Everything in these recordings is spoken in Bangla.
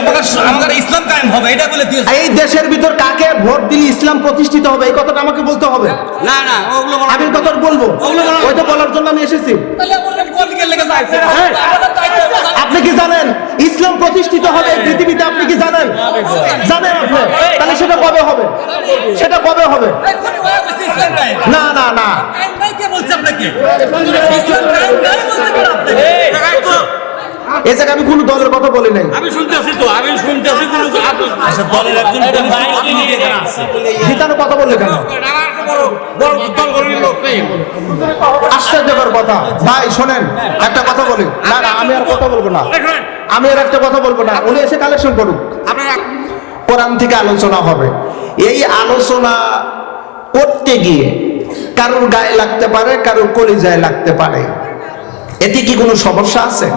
আমাদের ইসলাম কায়েম হবে এটা বলে দিয়েছে। এই দেশের ভিতর কাকে ভোট দিলে ইসলাম প্রতিষ্ঠিত হবে এই কথাটা আমাকে বলতে হবে। না না ওগুলো আমি কথা বলবো, ওইটা বলার জন্য আমি এসেছি। তাহলে বললেন কোন দিকে লেগে যাচ্ছে? আপনি কি জানেন ইসলাম প্রতিষ্ঠিত হবে এই পৃথিবীতে? আপনি কি জানেন? জানেন আপনি? তাহলে সেটা কবে হবে? সেটা কবে হবে? না না না, এই জায়গায় আমি কোনো দলের কথা বলি নাই। আমি শুনতেছি কোনো দলের একজন জিতানো কথা বললে কেন? আশ্চর্যকর কথা ভাই। শোনেন একটা কথা বলি। না না, আমি আর কথা বলবো না, আমি আর একটা কথা বলবো না। উনি এসে কালেকশন করুক, কোরআন থেকে আলোচনা হবে। এই আলোচনা করতে গিয়ে কারোর গায়ে লাগতে পারে, কারোর কলিজায় লাগতে পারে, এতে কি কোনো সমস্যা আছে?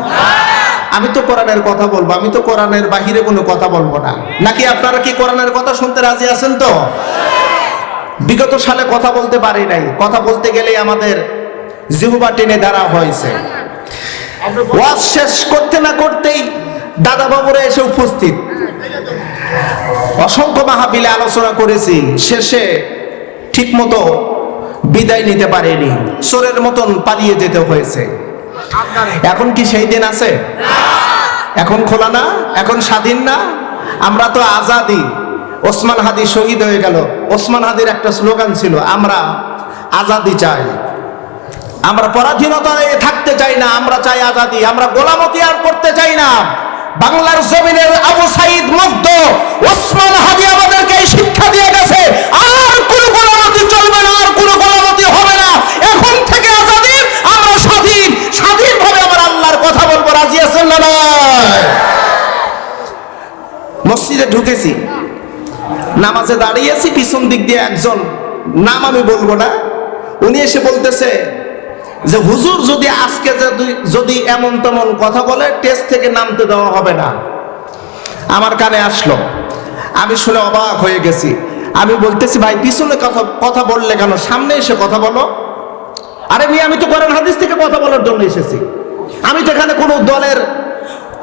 আমি তো কোরআনের কথা বলবো, আমি তো কোরআনের বাহিরে কোনো কথা বলবো না। নাকি আপনারা কি কোরআনের কথা শুনতে রাজি আছেন? তো বিগত সালে কথা বলতে পারি নাই, কথা বলতে গেলে আমাদের জিহ্বা টেনে ধরা হয়েছে। ওয়াজ শেষ করতে না করতেই দাদা বাবুরা এসে উপস্থিত। অসংখ্য মাহফিলে আলোচনা করেছি, শেষে ঠিক মতো বিদায় নিতে পারেনি, চোরের মতন পালিয়ে যেতে হয়েছে। এখন কি সেই দিন আছে? এখন খোলা না, এখন স্বাধীন না। আমরা তো আজাদি। ওসমান হাদি শহীদ হয়ে গেল। ওসমান হাদির একটা স্লোগান ছিল, আমরা আজাদি চাই, আমরা পরাধীনতায় থাকতে চাই না, আমরা চাই আজাদি, আমরা গোলামতি আর করতে চাই না। বাংলার জমিনের আবু সাইদ মুগ্ধ, ওসমান হাদি আমাদেরকে এই শিক্ষা দিয়ে গেছে, আর কোনো গোলামতি চলবে না, আর কোনো গোলামতি হবে না। এখন থেকে আজাদি, আমরা স্বাধীন, স্বাধীনভাবে আমরা আল্লাহর কথা বলবো। রাজি আছেন না? মসজিদে ঢুকেছি, নামাজে দাঁড়িয়েছি, পিছন দিক দিয়ে একজন, নাম আমি বলবো না, উনি এসে বলতেছে যে হুজুর যদি আজকে যদি এমন তেমন কথা বলে টেস্ট থেকে নামতে দেওয়া হবে না। আমার কানে আসলো, আমি শুনে অবাক হয়ে গেছি। আমি বলতেছি ভাই পিছনে কথা বললে কেন, সামনে এসে কথা বলো। আরে মেয়ে, আমি তো কোরআন হাদিস থেকে কথা বলার জন্য এসেছি। আমি তো এখানে কোনো দলের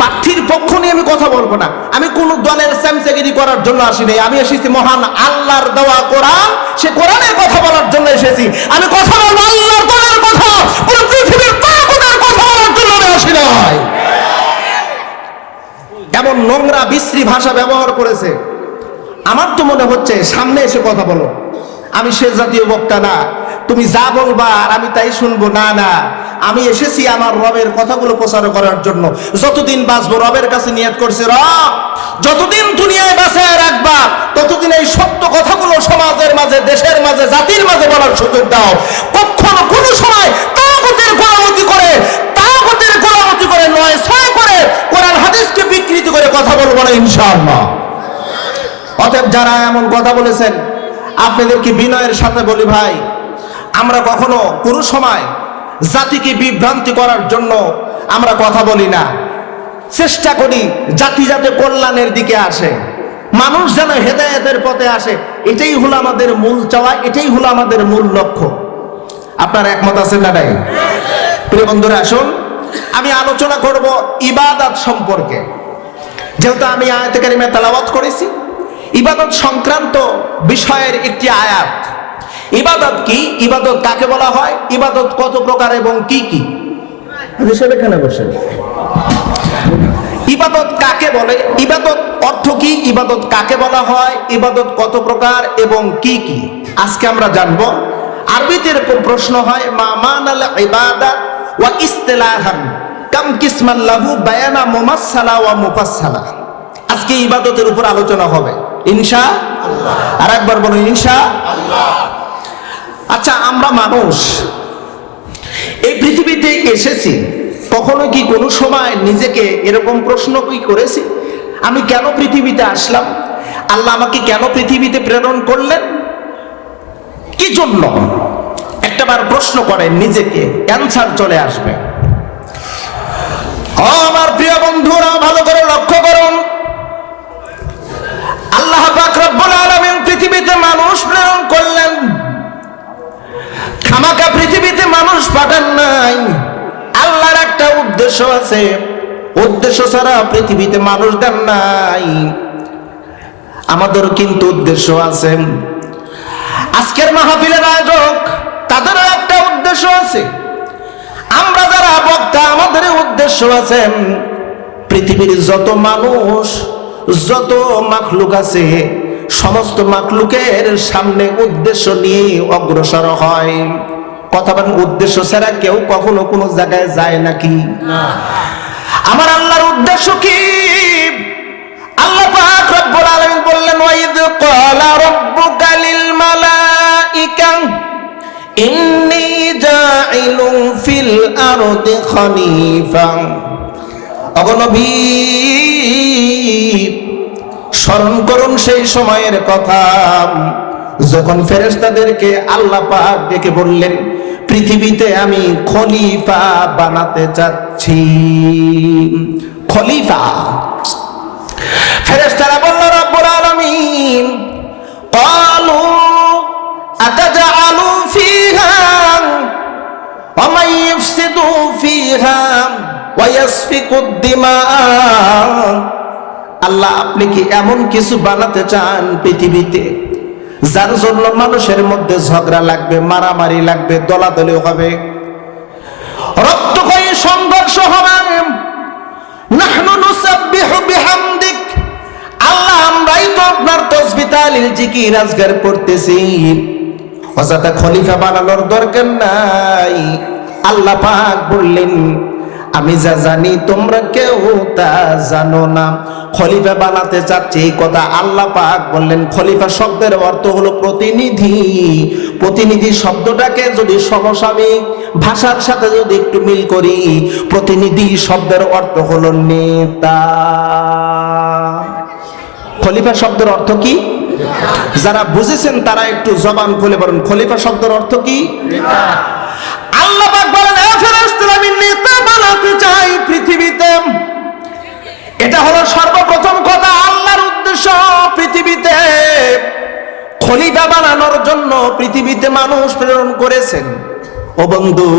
প্রার্থীর পক্ষ নিয়ে আমি কথা বলবো না, আমি কোন দলের স্যামচাগিরি করার জন্য আসিনি। আমি এসেছি মহান আল্লাহর দেওয়া কোরআন, সে কোরআনের কথা বলার জন্য এসেছি। আমি কথা বলবো আল্লাহর কোরআনের কথা, পুরো পৃথিবীর তাগুতের কথা বলার জন্য আমি আসি নাই। এমন নোংরা বিশ্রী ভাষা ব্যবহার করেছে। আমার তো মনে হচ্ছে সামনে এসে কথা বলো। আমি সে জাতীয় বক্তা না, তুমি যা বলবা আর আমি তাই শুনবো। না না, আমি এসেছি আমার রবের কথাগুলো প্রচার করার জন্য। যতদিন বাঁচবো রবের কাছে নিয়ত করছি, রব যতদিন দুনিয়ায় বাঁচায় রাখবা ততদিন এই সত্য কথাগুলো সমাজের মাঝে, দেশের মাঝে, জাতির মাঝে বলার সুযোগ দাও। কখনো কোনো সময় তাগুতের গোলামতি করে, তাগুতের গোলামতি করে নয় ছয় করে কোরআন হাদিসকে বিকৃতি করে কথা বলবো না ইনশাআল্লাহ। অতএব যারা এমন কথা বলেছেন আপনাদেরকে বিনয়ের সাথে বলি ভাই, আমরা কখনো কোনো সময় জাতিকে বিভ্রান্তি করার জন্য আমরা কথা বলি না। চেষ্টা করি জাতি যাতে কল্যাণের দিকে আসে, মানুষ যেন হেদায়েতের পথে আসে। এটাই হলো আমাদের মূল চাওয়া, এটাই হলো আমাদের মূল লক্ষ্য। আপনারা একমত আছেন না নাই? প্রিয় বন্ধুরা, আসুন আমি আলোচনা করব ইবাদত সম্পর্কে। যেহেতু আমি আয়াতে কারিমা তেলাওয়াত করেছি, ইবাদত সংক্রান্ত বিষয়ের একটি আয়াত। ইবাদত কি? ইবাদত কাকে বলা হয়? ইবাদত কত প্রকার এবং কি কি? এখানে বসে ইবাদত কাকে বলে? ইবাদত অর্থ কি? ইবাদত কাকে বলা হয়? ইবাদত কত প্রকার এবং কি কি? আজকে আমরা জানবো। আরবিতে এরকম প্রশ্ন হয়, মা মানাল ইবাদাত ওয়া ইসতিলাহান কাম কিসমান লাহু বায়ানা মুমাসসালা ওয়া মুফাসসালা। আজকে ইবাদতের উপর আলোচনা হবে ইনশাআল্লাহ। আর একবার বলুন ইনশাআল্লাহ। আচ্ছা, আমরা মানুষ এই পৃথিবীতে এসেছি, কখনো কি কোনো সময় নিজেকে এরকম প্রশ্ন কি করেছি, আমি কেন পৃথিবীতে আসলাম? আল্লাহ আমাকে কেন পৃথিবীতে প্রেরণ করলেন? কি জন্য? একটাবার প্রশ্ন করেন নিজেকে, অ্যানসার চলে আসবে। আমার প্রিয় বন্ধুরা, ভালো করে লক্ষ্য করুন, আল্লাহ পাক রব্বুল আলামিন পৃথিবীতে মানুষ প্রেরণ করলেন, খামাকা পৃথিবীতে মানুষ পাঠান নাই। আল্লাহর একটা উদ্দেশ্য আছে। উদ্দেশ্য ছাড়া পৃথিবীতে মানুষ দেন নাই। আমাদের কিন্তু উদ্দেশ্য আছে। আজকের মাহফিলের আয়োজক তাদেরও একটা উদ্দেশ্য আছে। আমরা যারা বক্তা আমাদের উদ্দেশ্য আছে। পৃথিবীর যত মানুষ, যত মাখলুক আছে, সমস্ত মাখলুকের সামনে উদ্দেশ্য নিয়ে অগ্রসর হয়। কথা বলেন, উদ্দেশ্য ছাড়া কেউ কখনো কোনো জায়গায় যায় নাকি? আমার আল্লাহর উদ্দেশ্য কি? আল্লাহ পাক রব্বুল আলামিন বললেন, ওয়াইদ ক্বালা রাব্বুকা লিল মালাইকা ইন্নী জাইলুন ফিল আরদি খলিফা। ওগো নবী, স্মরণ করুন সেই সময়ের কথা যখন ফেরেশতাদেরকে আল্লাহ পাক ডেকে বললেন, পৃথিবীতে আমি খলিফা বানাতে চাচ্ছি। খলিফা। ফেরেশতারা বলল, রব্বুল আলামিন ক্বালু আতাজআলু ফিহা ওয়া মান ইফসিদু ফিহা ওয়া ইয়াসফিকুদ দিমা। আল্লাহ, আপনি কি এমন কিছু বানাতে চান পৃথিবীতে যার জন্য মানুষের মধ্যে ঝগড়া লাগবে, মারামারি লাগবে, দলাদলি হবে, রক্তক্ষয়ী সংঘর্ষ হবে? নাহনু নুসাব্বিহু বিহামদিক। আল্লাহ, আমরাই তো আপনার তাসবিহ তাহলিল জিকির আজকার করতেছি, হযরত খলিফা বানানোর দরকার নাই। আল্লাহ পাক বললেন, আমি যা জানি তোমরা কেউ তা জানো না। খলিফা বানাতে চাচ্ছি, এই কথা আল্লাহ পাক বললেন। খলিফা শব্দের অর্থ হলো প্রতিনিধি। প্রতিনিধি শব্দটাকে যদি সমসাময়িক ভাষার সাথে যদি একটু মিল করি, প্রতিনিধি শব্দের অর্থ হলো নেতা। খলিফা শব্দের অর্থ কি? যারা বুঝেছেন তারা একটু জবান খুলে বলুন, খলিফা শব্দের অর্থ কি? আল্লাহ পাক বলেন, ফেরেশতারা আমি নেতা বানাতে চাই পৃথিবীতে। এটা হলো সর্বপ্রথম কথা। আল্লাহর উদ্দেশ্য পৃথিবীতে খলিফা বানানোর জন্য পৃথিবীতে মানুষ প্রেরণ করেছেন। ও বন্ধু,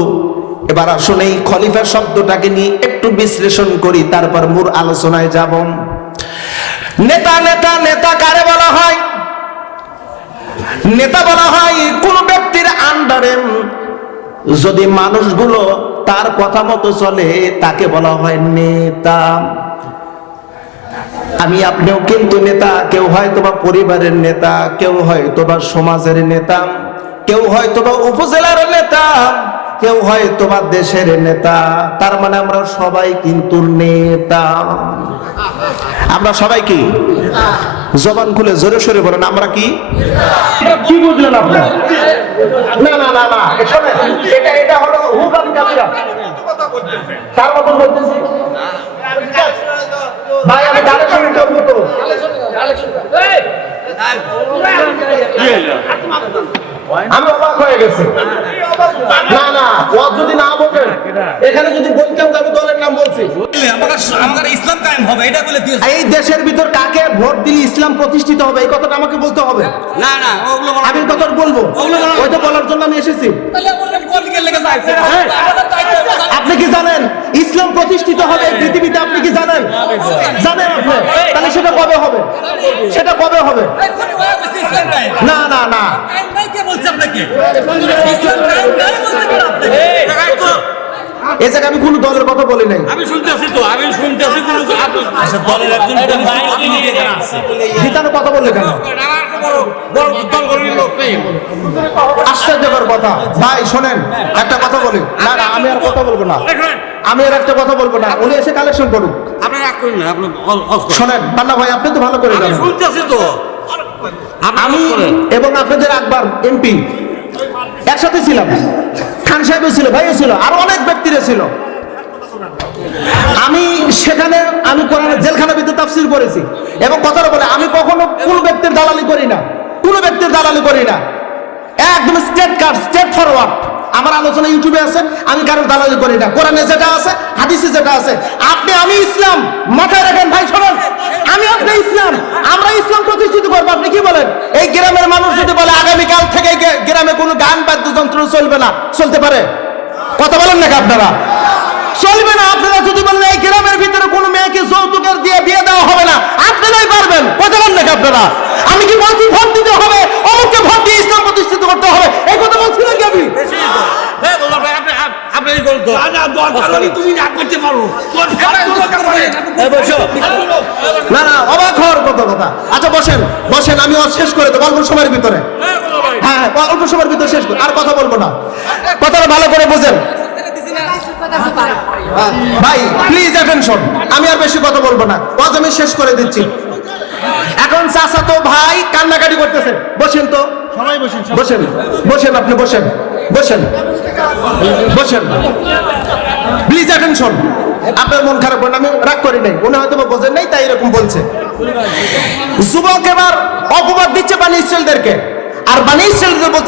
এবার আসুন এই খলিফা শব্দটাকে নিয়ে একটু বিশ্লেষণ করি, তারপর মূল আলোচনায় যাব। নেতা নেতা নেতা কারে বলা হয়? নেতা বলা হয় কোন ব্যক্তির আন্ডারে যদি মানুষগুলো তার কথা মতো চলে, তাকে বলা হয় নেতা। আমি আপনিও কিন্তু নেতা। কেউ হয়তো বা পরিবারের নেতা, কেউ হয়তো বা সমাজের নেতা, কেউ হয়তো বা উপজেলার নেতা, কেউ হয়তো বা দেশের নেতা। তার মানে আমরা সবাই কিন্তু নেতা। আমরা সবাই কি? জবান খুলে জোরে সোরে বলেন, আমরা কি? কি বুঝলেন আপনারা? না না না না, এটা হলো হুকাম কাবিরা। তার মতন বলতেছি ভাই, আমি কালেকশন করব তো। আমি অবাক হয়ে গেছি। না না, ও যদি না বলেন, এখানে যদি বলতাম আমি দলের নাম বলছি, আমাদের ইসলাম কায়েম হবে, এটা বলে দিয়েছে। এই দেশের ভিতর কাকে ভোট দিলে ইসলাম প্রতিষ্ঠিত হবে, এই কথাটা আমাকে বলতে হবে। না না, ওগুলো আমি কথা বলবো, ওই তো বলার জন্য আমি এসেছি। আপনি কি জানেন ইসলাম প্রতিষ্ঠিত হবে পৃথিবীতে? আপনি কি জানেন? জানেন আপনি? তাহলে সেটা কবে হবে? সেটা কবে হবে? না না না, এই জায়গায় আমি কোনো দলের কথা বলি নাই। আমি শুনতেছি তো, আমি শুনতেছি কোনো দলের একজন জিতানোর কথা বললে কেন? আশ্চর্যকর কথা। ভাই শোনেন, একটা কথা বলি। না না, আমি আর কথা বলবো না, আমি আর একটা কথা বলবো না। উনি এসে কালেকশন করুক। আপনি রাগ করেন না, আপনি শোনেন পান্না ভাই, আপনি তো ভালো করে জানেন, শুনতেছি তো। আমি এবং আপনাদের আকবর এমপি একসাথে ছিলাম। খান সাহেবও ছিল, ভাইও ছিল, আরো অনেক ব্যক্তিরা ছিল। আমি সেখানে আমি কোরআনের জেলখানা ভিতরে তাফসীর করেছি। এবং কথাটা বলে, আমি কখনো কোন ব্যক্তির দালালি করি না, কোন ব্যক্তির দালালি করি না। একদম স্ট্রেট ফরওয়ার্ড। আমার আলোচনা ইউটিউবে আছে, আমি কারোর দালালি করি না। কোরআনে যেটা আছে, হাদিসে যেটা আছে। আপনি আমি ইসলাম মাথায় রাখেন ভাই। শোনেন, আমি আপনি ইসলাম, আমরা ইসলাম প্রতিষ্ঠিত করবো। আপনি কি বলেন? এই গ্রামের মানুষ যদি বলে আগামীকাল থেকে গ্রামে কোনো গান বাদ্যযন্ত্র চলবে না, চলতে পারে? কথা বলেন নাকি আপনারা? চলবে না। আপনারা যদি বলেন এই গ্রামের ভিতরে কোনো মেয়েকে যৌতুকের দিয়ে বিয়ে দেওয়া হবে না, আপনারাই পারবেন, কথা বলেন নাকি আপনারা? আমি কি বলছি ভোট দিতে হবে, অমুককে ভোট দিয়ে ইসলাম প্রতিষ্ঠিত করতে হবে, এই কথা বলছি নাকি আমি? আপনি এই করুন তো। তুমি না করতে পারো না না, অবাক হওয়ার কত কথা। আচ্ছা বসেন বসেন, আমি শেষ করে দেবো অল্প সময়ের ভিতরে। হ্যাঁ অল্প সময়ের ভিতরে শেষ করে, আর কথা বলবো না, কথাটা ভালো করে বোঝেন। ভাই প্লিজ অ্যাটেনশন, আমি আর বেশি কথা বলবো না, ওয়াজ আমি শেষ করে দিচ্ছি। এখন চাচা তো ভাই কান্নাকাটি করতেছে, বসেন তো সবাই বসেন, বসেন বসেন, আপনি বসেন বসেন বসেন, প্লিজ অ্যাটেনশন। আপনার মন খারাপ করেন, আমি রাগ করি নাই, উনি হয়তো বোঝেন নাই তাই এরকম বলছে। যুবক এবার অপবাদ দিচ্ছে বানি ইসরায়েলদেরকে, আর বানি ইসরায়েলদের বলতে